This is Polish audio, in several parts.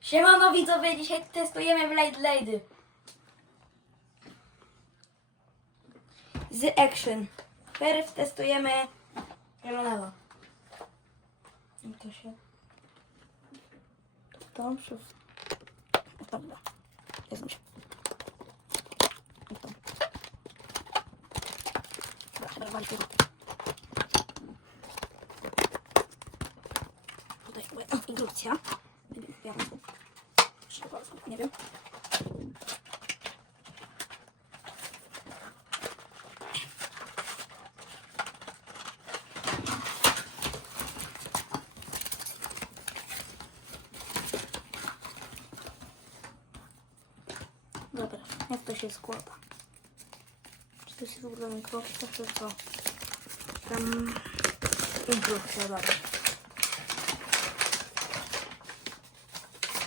Siemano widzowie, dzisiaj testujemy Blade Blade. Z Action. Pierw testujemy zielonego. To się... To przez... O, Dobra. Jest mi się. Dobra, tego. Tutaj była instrukcja. Szybko, nie wiem. Dobra, jak to się składa? Czy to jest w ogóle mikrofon, czy co? Tam instrukcja, dobra.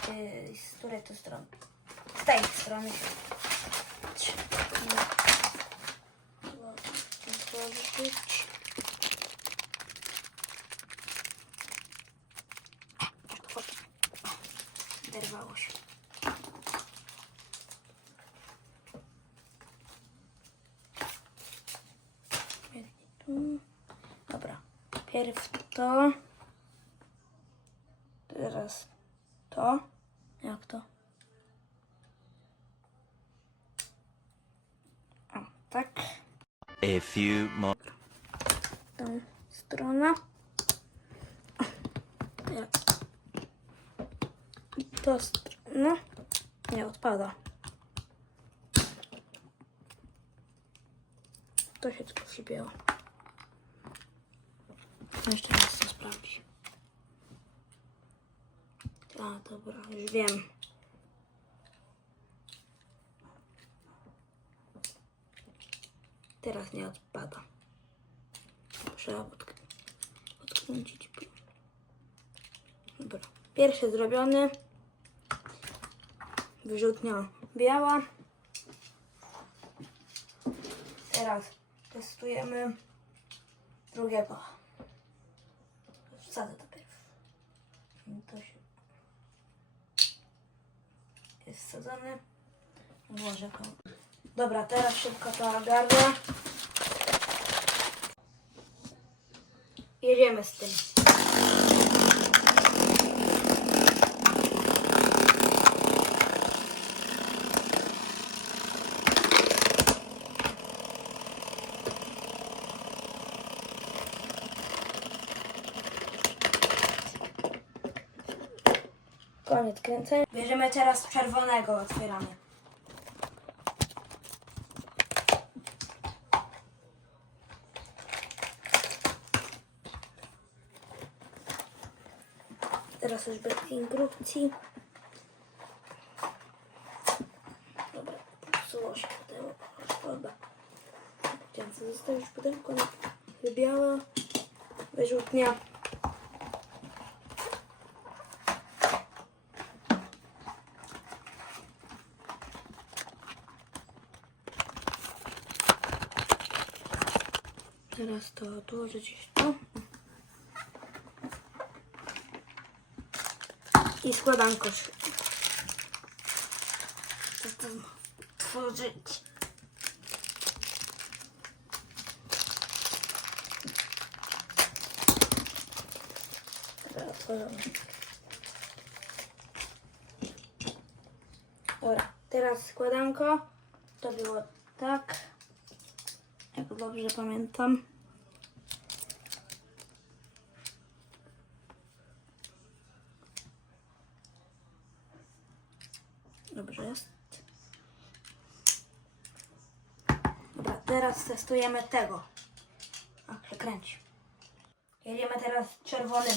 Yy, z której to strony? Z tej strony. Zerwało się. Dobra. Pierw to. Teraz to. Jak to? O, tak. A few mo- Tą strona. I to strona. Nie odpada. To się tylko przybiło. Jeszcze raz to sprawdzić. A, dobra, już wiem. Teraz nie odpada. Trzeba odk- odkręcić. Dobra. Pierwszy zrobiony. Wyrzutnia biała. Teraz testujemy drugiego. Wsadzę to. To się jest wsadzony. Włożę. Dobra, teraz szybko to ogarnę. Jedziemy z tym. Koniec kręcenia. Bierzemy teraz czerwonego, otwieramy. Teraz już bez instrukcji. Dobra, popsuło się pudełko. Szkoda. Chciałam sobie zostawić pudełko, wybiała wyrzutnia. Teraz to gdzieś tu. I składanko się. To tworzyć. Dobra, teraz składanko. To było tak. Jak dobrze pamiętam. Dobrze jest. Dobra, teraz testujemy tego. A, przekręć. Jedziemy teraz czerwonym.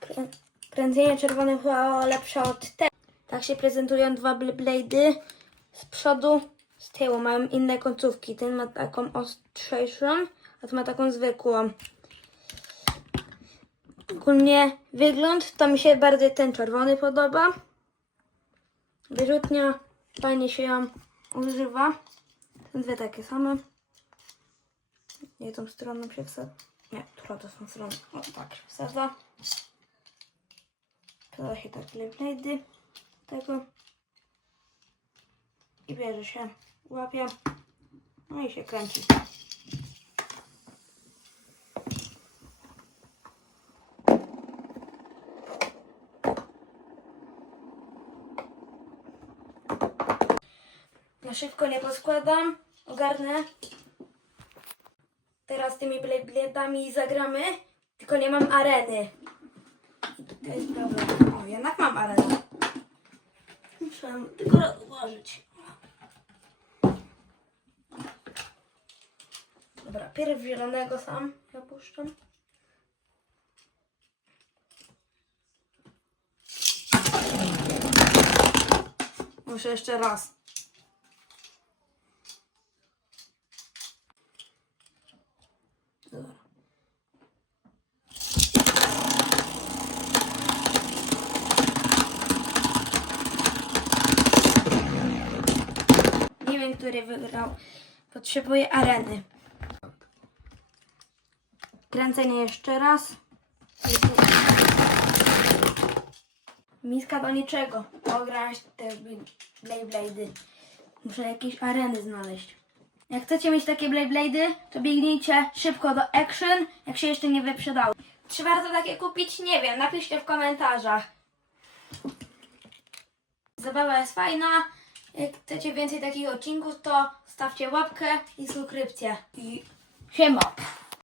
Krę- Kręcenie czerwonym chyba lepsze od te. Tak się prezentują dwa bl- blady. Z przodu, z tyłu mają inne końcówki. Ten ma taką ostrzejszą, a ten ma taką zwykłą. Ogólnie wygląd to mi się bardziej ten czerwony podoba. Wyrzutnia fajnie się ją używa. Są dwie takie same. Nie tą stroną się wsadza. Nie, która to są strony. O tak się wsadza. Wsadza się tak blady tego. I bierze się, łapie. No i się kręci. Na szybko nie poskładam, ogarnę. Teraz tymi bledami zagramy, tylko nie mam areny. To jest problem. O, jednak mam arenę. Muszę tylko rozłożyć. Dobra, pierw zielonego sam zapuszczam. Muszę jeszcze raz. Dobra. Nie wiem, który wygrał. Potrzebuję areny. Kręcenie jeszcze raz. Miska do niczego. Ograć te Blade'y. Muszę jakieś areny znaleźć. Jak chcecie mieć takie Blade'y, to biegnijcie szybko do Action, jak się jeszcze nie wyprzedały. Czy warto takie kupić? Nie wiem. Napiszcie w komentarzach. Zabawa jest fajna. Jak chcecie więcej takich odcinków, to stawcie łapkę i subskrypcję. I siema.